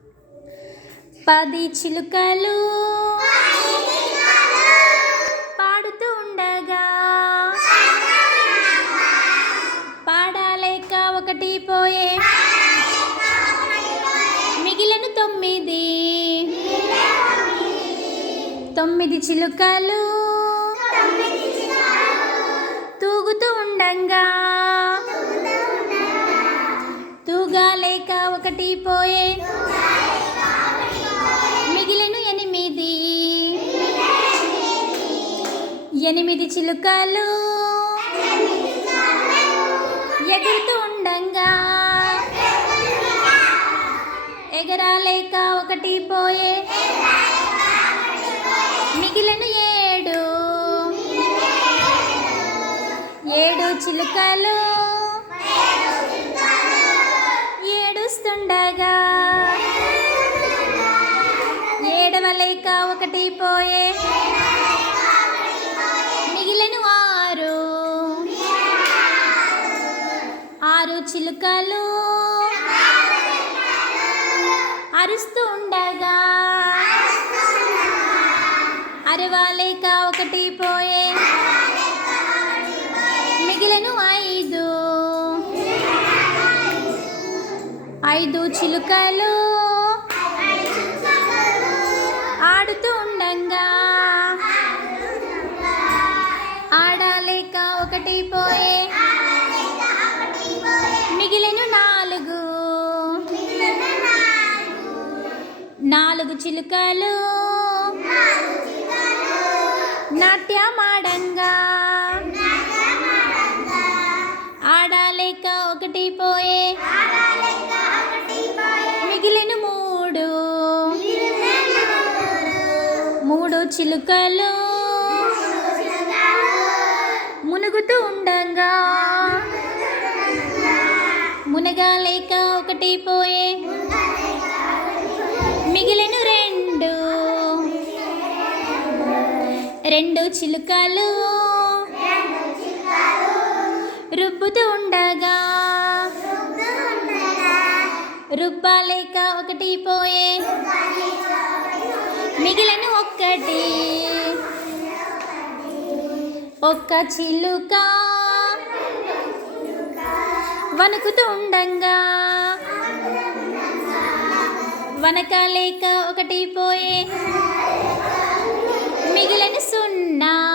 10 చిలుకలు పాడుతూ ఉండగా పాడలేక ఒకటి పోయే, మిగిలిన 9 చిలుకలు తూగుతూ ఉండంగా తూగాలేక ఒకటి పోయే, మిగిలిన 8 చిలుకలు ఎగురుతూ ఉండంగా ఎగరాలేక ఒకటి పోయే, మిగిలిన 7 చిలుకలు ఏడుస్తుండగా ఏడవలేక ఒకటి పోయే, మిగిలిన 6 చిలుకలు అరుస్తూ ఉండగా అరవాలేక ఒకటి పోయే, మిగిలిన 5 చిలుకలు ఆడుతూ ఉండంగా ఆడలేక ఒకటి పోయే, మిగిలిన 4 చిలుకలు నాట్యమాడంగా ఆడలేక ఒకటి పోయే, మిగిలిన 3 చిలుకలు మునుగుతూ ఉండంగా మునగాలేక ఒకటి పోయే, మిగిలిన 2 చిలుకలు రుబ్బుతూ ఉండగా రుబ్బాలేక ఒకటి పోయే, మిగిలిన 1 చిలుక వణుకుతూ ఉండంగా వనకాలేక ఒకటి పోయే, మిగిలిన 0